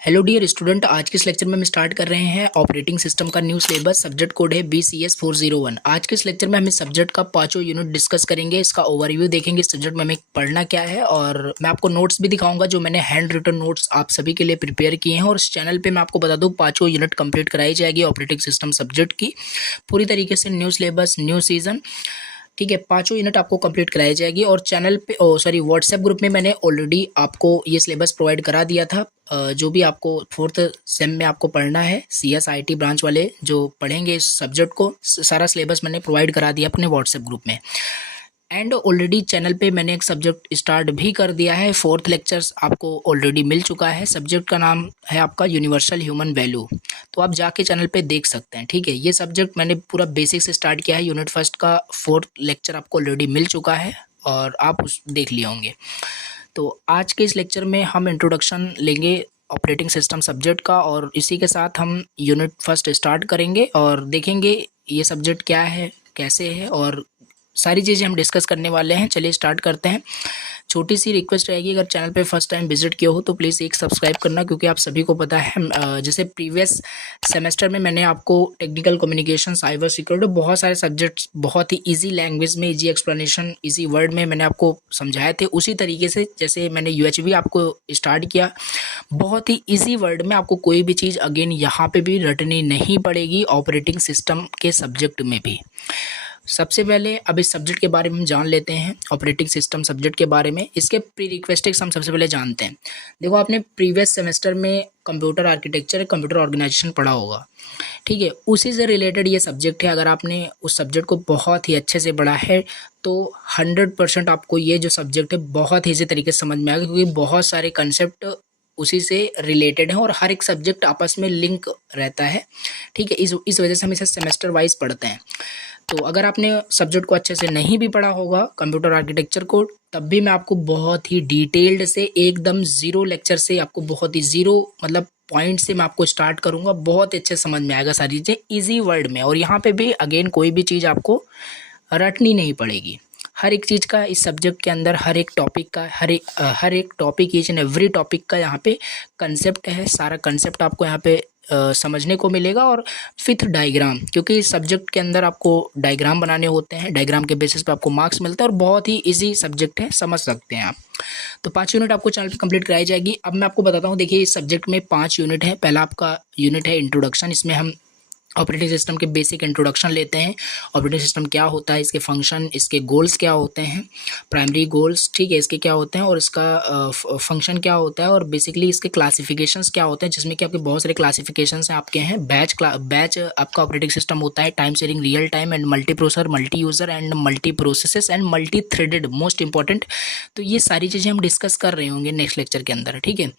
Hello dear student, आज के इस लेक्चर में हम स्टार्ट कर रहे हैं ऑपरेटिंग सिस्टम का न्यू सिलेबस। सब्जेक्ट कोड है BCS 401। आज के इस लेक्चर में हम इस सब्जेक्ट का पांचों यूनिट डिस्कस करेंगे, इसका ओवरव्यू देखेंगे, इस सब्जेक्ट में हमें पढ़ना क्या है, और मैं आपको नोट्स भी दिखाऊंगा जो मैंने हैंड रिटन नोट्स आप सभी के लिए प्रिपेयर किए हैं। और इस चैनल पर मैं आपको बता दूँ पाँचों यूनिट कंप्लीट कराई जाएगी ऑपरेटिंग सिस्टम सब्जेक्ट की पूरी तरीके से। न्यू सिलेबस, न्यू सीजन, ठीक है, पांचों यूनिट आपको कंप्लीट कराई जाएगी। और चैनल पे व्हाट्सएप ग्रुप में मैंने ऑलरेडी आपको ये सिलेबस प्रोवाइड करा दिया था। जो भी आपको 4th सेम में आपको पढ़ना है, CS IT ब्रांच वाले जो पढ़ेंगे इस सब्जेक्ट को, सारा सिलेबस मैंने प्रोवाइड करा दिया अपने व्हाट्सएप ग्रुप में। एंड ऑलरेडी चैनल पे मैंने एक सब्जेक्ट स्टार्ट भी कर दिया है। 4th लेक्चर्स आपको ऑलरेडी मिल चुका है। सब्जेक्ट का नाम है आपका यूनिवर्सल ह्यूमन वैल्यू, तो आप जाके चैनल पे देख सकते हैं। ठीक है, ये सब्जेक्ट मैंने पूरा बेसिक से स्टार्ट किया है। यूनिट फर्स्ट का 4th लेक्चर आपको ऑलरेडी मिल चुका है और आप उस देख लिए होंगे। तो आज के इस लेक्चर में हम इंट्रोडक्शन लेंगे ऑपरेटिंग सिस्टम सब्जेक्ट का, और इसी के साथ हम यूनिट फर्स्ट स्टार्ट करेंगे और देखेंगे ये सब्जेक्ट क्या है, कैसे है, और सारी चीज़ें हम डिस्कस करने वाले हैं। चलिए स्टार्ट करते हैं। छोटी सी रिक्वेस्ट रहेगी, अगर चैनल पे फर्स्ट टाइम विजिट किया हो तो प्लीज़ एक सब्सक्राइब करना, क्योंकि आप सभी को पता है जैसे प्रीवियस सेमेस्टर में मैंने आपको टेक्निकल कम्युनिकेशन, साइबर सिक्योरिटी, बहुत सारे सब्जेक्ट्स बहुत ही इजी लैंग्वेज में, इजी एक्सप्लेनेशन, इजी वर्ड में मैंने आपको समझाए थे। उसी तरीके से जैसे मैंने UHV आपको स्टार्ट किया, बहुत ही ईजी वर्ड में आपको कोई भी चीज़ अगेन यहाँ पे भी रटनी नहीं पड़ेगी ऑपरेटिंग सिस्टम के सब्जेक्ट में भी। सबसे पहले अब इस सब्जेक्ट के बारे में हम जान लेते हैं, ऑपरेटिंग सिस्टम सब्जेक्ट के बारे में। इसके प्री रिक्वेस्टिक्स हम सबसे पहले जानते हैं। देखो, आपने प्रीवियस सेमेस्टर में कंप्यूटर आर्किटेक्चर, कंप्यूटर ऑर्गेनाइजेशन पढ़ा होगा, ठीक है, उसी से रिलेटेड ये सब्जेक्ट है। अगर आपने उस सब्जेक्ट को बहुत ही अच्छे से पढ़ा है तो 100% आपको ये जो सब्जेक्ट है बहुत ही ईजी तरीके से समझ में आएगा, क्योंकि बहुत सारे कंसेप्ट उसी से रिलेटेड हैं और हर एक सब्जेक्ट आपस में लिंक रहता है। ठीक है, इस वजह से हम इसे सेमेस्टर वाइज पढ़ते हैं। तो अगर आपने सब्जेक्ट को अच्छे से नहीं भी पढ़ा होगा कंप्यूटर आर्किटेक्चर को, तब भी मैं आपको बहुत ही डिटेल्ड से, एकदम ज़ीरो लेक्चर से, आपको बहुत ही ज़ीरो मतलब पॉइंट से मैं आपको स्टार्ट करूंगा। बहुत अच्छे समझ में आएगा सारी चीज़ें ईजी वर्ड में। और यहाँ पे भी अगेन कोई भी चीज़ आपको रटनी नहीं पड़ेगी। हर एक चीज़ का इस सब्जेक्ट के अंदर, हर एक टॉपिक का, हर एक topic, each and every topic का यहाँ पे कंसेप्ट है। सारा कंसेप्ट आपको यहाँ पे समझने को मिलेगा, और विथ डायग्राम, क्योंकि इस सब्जेक्ट के अंदर आपको डायग्राम बनाने होते हैं। डायग्राम के बेसिस पे आपको मार्क्स मिलता है, और बहुत ही इजी सब्जेक्ट है, समझ सकते हैं आप। तो 5 यूनिट आपको चैनल पे कंप्लीट कराई जाएगी। अब मैं आपको बताता हूँ, देखिए इस सब्जेक्ट में 5 यूनिट है। पहला आपका यूनिट है इंट्रोडक्शन। इसमें हम ऑपरेटिंग सिस्टम के बेसिक इंट्रोडक्शन लेते हैं। ऑपरेटिंग सिस्टम क्या होता है, इसके फंक्शन, इसके गोल्स क्या होते हैं, प्राइमरी गोल्स, ठीक है, इसके क्या होते हैं, और इसका फंक्शन क्या होता है, और बेसिकली इसके क्लासिफिकेशंस क्या होते हैं, जिसमें कि आपके बहुत सारे क्लासिफिकेशंस हैं आपके हैं। बैच आपका ऑपरेटिंग सिस्टम होता है, time sharing, real time, and multi processor, multi user, and multi processes, and multi threaded, most important. तो ये सारी चीज़ें हम डिस्कस कर रहे होंगे नेक्स्ट लेक्चर के अंदर, ठीक है।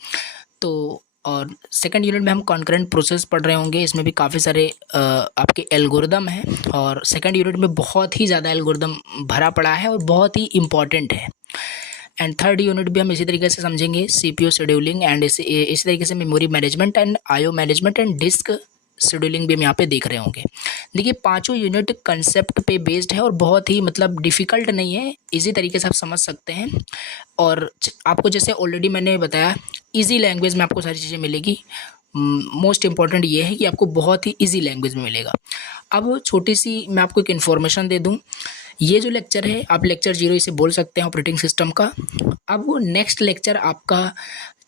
तो और सेकंड यूनिट में हम कॉन्करेंट प्रोसेस पढ़ रहे होंगे। इसमें भी काफ़ी सारे आपके एल्गोरिदम हैं, और सेकंड यूनिट में बहुत ही ज़्यादा एल्गोरिदम भरा पड़ा है और बहुत ही इम्पॉर्टेंट है। एंड थर्ड यूनिट भी हम इसी तरीके से समझेंगे, CPU शेड्यूलिंग, एंड इसी तरीके से memory management, and IO management, and disk scheduling भी हम यहाँ पे देख रहे होंगे। देखिए, पांचों यूनिट कंसेप्ट पे बेस्ड है और बहुत ही मतलब डिफ़िकल्ट नहीं है, इजी तरीके से आप समझ सकते हैं। और आपको जैसे ऑलरेडी मैंने बताया, इजी लैंग्वेज में आपको सारी चीज़ें मिलेगी। मोस्ट इम्पॉर्टेंट ये है कि आपको बहुत ही इजी लैंग्वेज में मिलेगा। अब छोटी सी मैं आपको एक इन्फॉर्मेशन दे दूँ। ये जो लेक्चर है, आप लेक्चर 0 इसे बोल सकते हैं ऑपरेटिंग सिस्टम का। अब वो नेक्स्ट लेक्चर आपका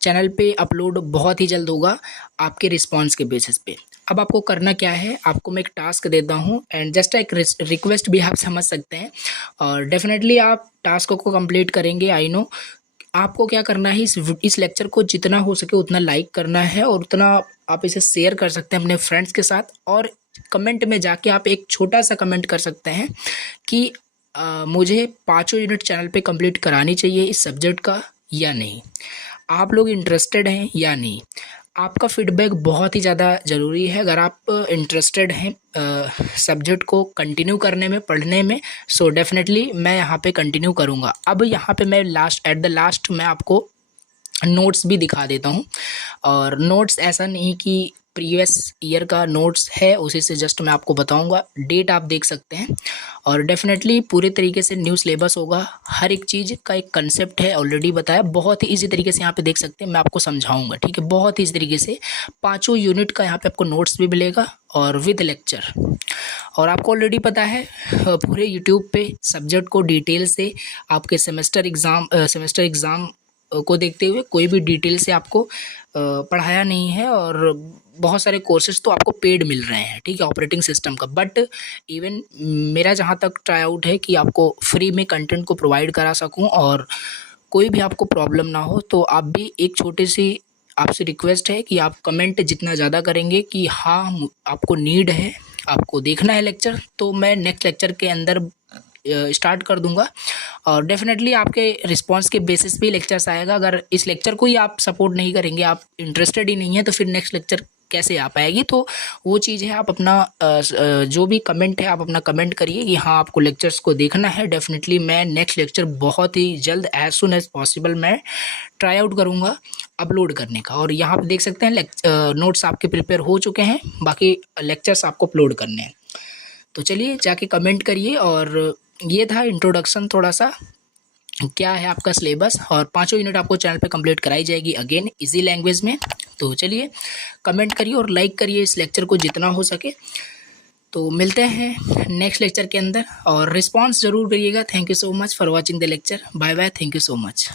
चैनल पे अपलोड बहुत ही जल्द होगा आपके रिस्पांस के बेसिस पे। अब आपको करना क्या है, आपको मैं एक टास्क देता हूँ, एंड जस्ट एक रिक्वेस्ट भी आप समझ सकते हैं, और डेफिनेटली आप टास्क को कंप्लीट करेंगे, आई नो। आपको क्या करना है, इस लेक्चर को जितना हो सके उतना लाइक करना है, और उतना आप इसे शेयर कर सकते हैं अपने फ्रेंड्स के साथ। और कमेंट में जाके आप एक छोटा सा कमेंट कर सकते हैं कि मुझे पाँचों यूनिट चैनल पे कंप्लीट करानी चाहिए इस सब्जेक्ट का या नहीं, आप लोग इंटरेस्टेड हैं या नहीं। आपका फीडबैक बहुत ही ज़्यादा ज़रूरी है। अगर आप इंटरेस्टेड हैं सब्जेक्ट को कंटिन्यू करने में, पढ़ने में, सो डेफिनेटली मैं यहाँ पे कंटिन्यू करूँगा। अब यहाँ पे मैं एट द लास्ट मैं आपको नोट्स भी दिखा देता हूँ। और नोट्स ऐसा नहीं कि प्रीवियस ईयर का नोट्स है, उसी से जस्ट मैं आपको बताऊंगा। डेट आप देख सकते हैं और डेफिनेटली पूरे तरीके से न्यू सिलेबस होगा। हर एक चीज़ का एक कंसेप्ट है, ऑलरेडी बताया, बहुत ही ईजी तरीके से यहाँ पे देख सकते हैं। मैं आपको समझाऊंगा, ठीक है, बहुत ही इस तरीके से। 5 यूनिट का यहाँ पे आपको नोट्स भी मिलेगा और विद लेक्चर। और आपको ऑलरेडी पता है पूरे यूट्यूब पे सब्जेक्ट को डिटेल से आपके सेमेस्टर एग्ज़ाम को देखते हुए कोई भी डिटेल से आपको पढ़ाया नहीं है। और बहुत सारे कोर्सेज तो आपको पेड मिल रहे हैं, ठीक है, ऑपरेटिंग सिस्टम का। बट इवन मेरा जहाँ तक ट्राई आउट है कि आपको फ्री में कंटेंट को प्रोवाइड करा सकूँ और कोई भी आपको प्रॉब्लम ना हो, तो आप भी एक छोटी सी आपसे रिक्वेस्ट है कि आप कमेंट जितना ज़्यादा करेंगे कि हाँ आपको नीड है, आपको देखना है लेक्चर, तो मैं नेक्स्ट लेक्चर के अंदर स्टार्ट कर दूंगा। और डेफिनेटली आपके रिस्पांस के बेसिस पे लेक्चर्स आएगा। अगर इस लेक्चर को ही आप सपोर्ट नहीं करेंगे, आप इंटरेस्टेड ही नहीं है, तो फिर नेक्स्ट लेक्चर कैसे आ पाएगी। तो वो चीज़ है, आप अपना जो भी कमेंट है आप अपना कमेंट करिए कि हाँ आपको लेक्चर्स को देखना है। डेफिनेटली मैं नेक्स्ट लेक्चर बहुत ही जल्द, एज सुन एज पॉसिबल, मैं ट्राई आउट करूँगा अपलोड करने का। और यहाँ पे देख सकते हैं नोट्स आपके प्रिपेयर हो चुके हैं, बाकी लेक्चर्स आपको अपलोड करने हैं। तो चलिए जाके कमेंट करिए। और ये था इंट्रोडक्शन थोड़ा सा, क्या है आपका सिलेबस। और 5 यूनिट आपको चैनल पे कंप्लीट कराई जाएगी अगेन इजी लैंग्वेज में। तो चलिए कमेंट करिए और लाइक करिए इस लेक्चर को जितना हो सके। तो मिलते हैं नेक्स्ट लेक्चर के अंदर और रिस्पांस ज़रूर करिएगा। Thank you so much for watching the lecture. Bye bye, thank you so much.